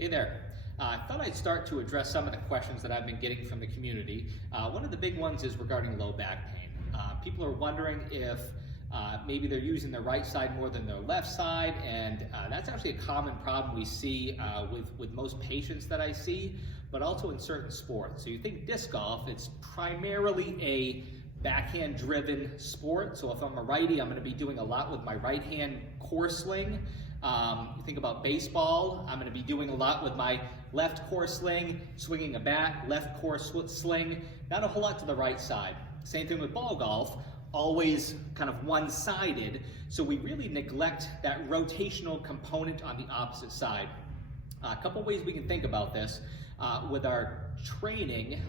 Hey there. I thought I'd start to address some of the questions that I've been getting from the community. One of the big ones is regarding low back pain. People are wondering if maybe they're using their right side more than their left side, and that's actually a common problem we see with most patients that I see, but also in certain sports. So you think disc golf, it's primarily a backhand driven sport. So if I'm a righty, I'm going to be doing a lot with my right hand core sling. You think about baseball, I'm going to be doing a lot with my left core sling, swinging a bat, left core sling, not a whole lot to the right side. Same thing with ball golf, always kind of one-sided, so we really neglect that rotational component on the opposite side. A couple ways we can think about this. With our training,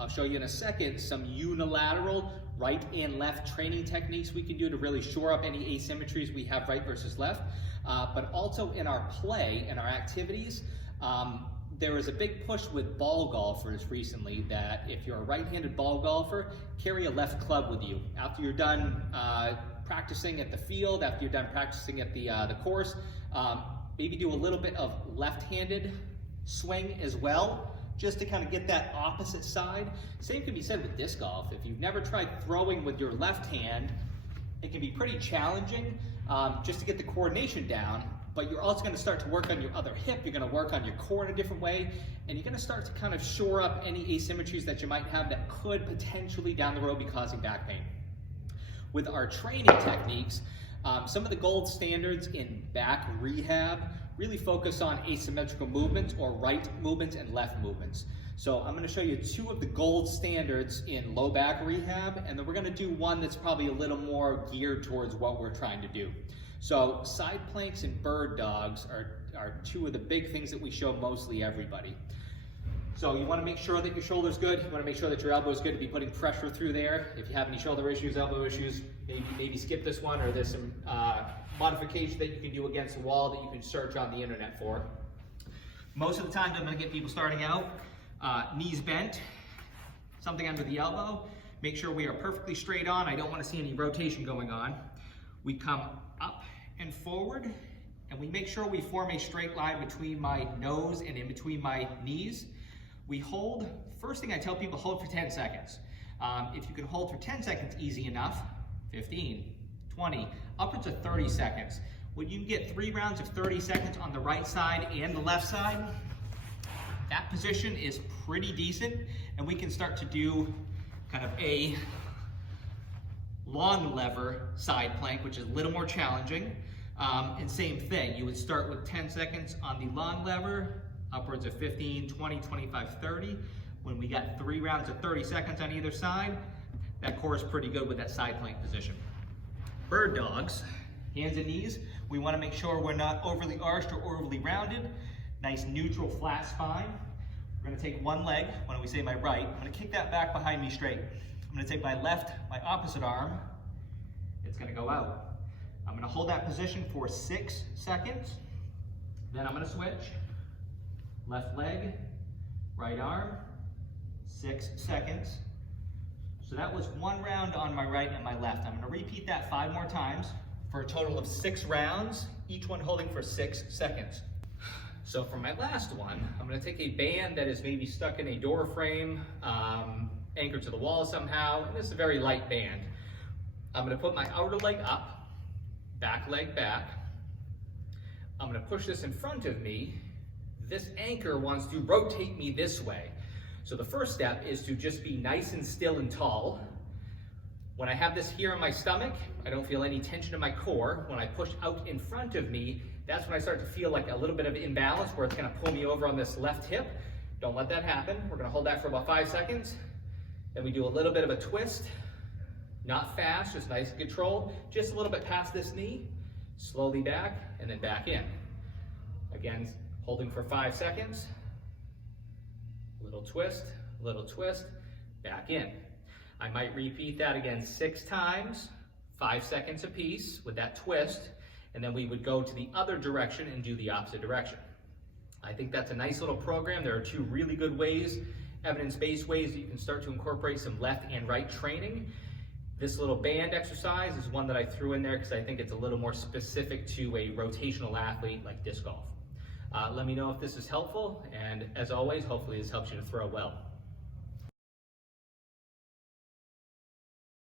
I'll show you in a second some unilateral right and left training techniques we can do to really shore up any asymmetries we have right versus left. But also in our play, in our activities, there was a big push with ball golfers recently that if you're a right-handed ball golfer, carry a left club with you. After you're done practicing at the field, after you're done practicing at the course, maybe do a little bit of left-handed swing as well, just to kind of get that opposite side. Same can be said with disc golf. If you've never tried throwing with your left hand, it can be pretty challenging just to get the coordination down, but you're also going to start to work on your other hip, you're going to work on your core in a different way, and you're going to start to kind of shore up any asymmetries that you might have that could potentially down the road be causing back pain. With our training techniques, some of the gold standards in back rehab really focus on asymmetrical movements, or right movements and left movements. So I'm going to show you two of the gold standards in low back rehab, and then we're going to do one that's probably a little more geared towards what we're trying to do. So side planks and bird dogs are two of the big things that we show mostly everybody. So you want to make sure that your shoulder's good, you want to make sure that your elbow's good to be putting pressure through there. If you have any shoulder issues, elbow issues, maybe skip this one, or there's some modification that you can do against the wall that you can search on the internet for. Most of the time I'm going to get people starting out, knees bent, something under the elbow. Make sure we are perfectly straight on. I don't want to see any rotation going on. We come up and forward, and we make sure we form a straight line between my nose and in between my knees. We hold, first thing I tell people, hold for 10 seconds. If you can hold for 10 seconds easy enough, 15, 20, upwards of 30 seconds. When you get 3 rounds of 30 seconds on the right side and the left side, that position is pretty decent, and we can start to do kind of a long lever side plank, which is a little more challenging. And same thing, you would start with 10 seconds on the long lever, upwards of 15, 20, 25, 30. When we got 3 rounds of 30 seconds on either side, that core is pretty good with that side plank position. Bird dogs, hands and knees, we want to make sure we're not overly arched or overly rounded. Nice neutral flat spine. We're going to take one leg, when we say my right, I'm going to kick that back behind me straight. I'm going to take my left, my opposite arm, it's going to go out. I'm going to hold that position for 6 seconds, then I'm going to switch. Left leg, right arm, 6 seconds. So that was 1 round on my right and my left. I'm going to repeat that 5 more times for a total of 6 rounds, each one holding for 6 seconds. So for my last one, I'm going to take a band that is maybe stuck in a door frame, anchored to the wall somehow, and this is a very light band. I'm going to put my outer leg up, back leg back. I'm going to push this in front of me. This anchor wants to rotate me this way. So the first step is to just be nice and still and tall. When I have this here on my stomach, I don't feel any tension in my core. When I push out in front of me, that's when I start to feel like a little bit of imbalance where it's going to pull me over on this left hip. Don't let that happen. We're going to hold that for about 5 seconds. Then we do a little bit of a twist. Not fast, just nice and controlled. Just a little bit past this knee. Slowly back, and then back in. Again, holding for 5 seconds. Little twist, back in. I might repeat that again 6 times, 5 seconds apiece with that twist, and then we would go to the other direction and do the opposite direction. I think that's a nice little program. There are 2 really good ways, evidence-based ways that you can start to incorporate some left and right training. This little band exercise is one that I threw in there because I think it's a little more specific to a rotational athlete like disc golf. Let me know if this is helpful, and as always, hopefully this helps you to throw well.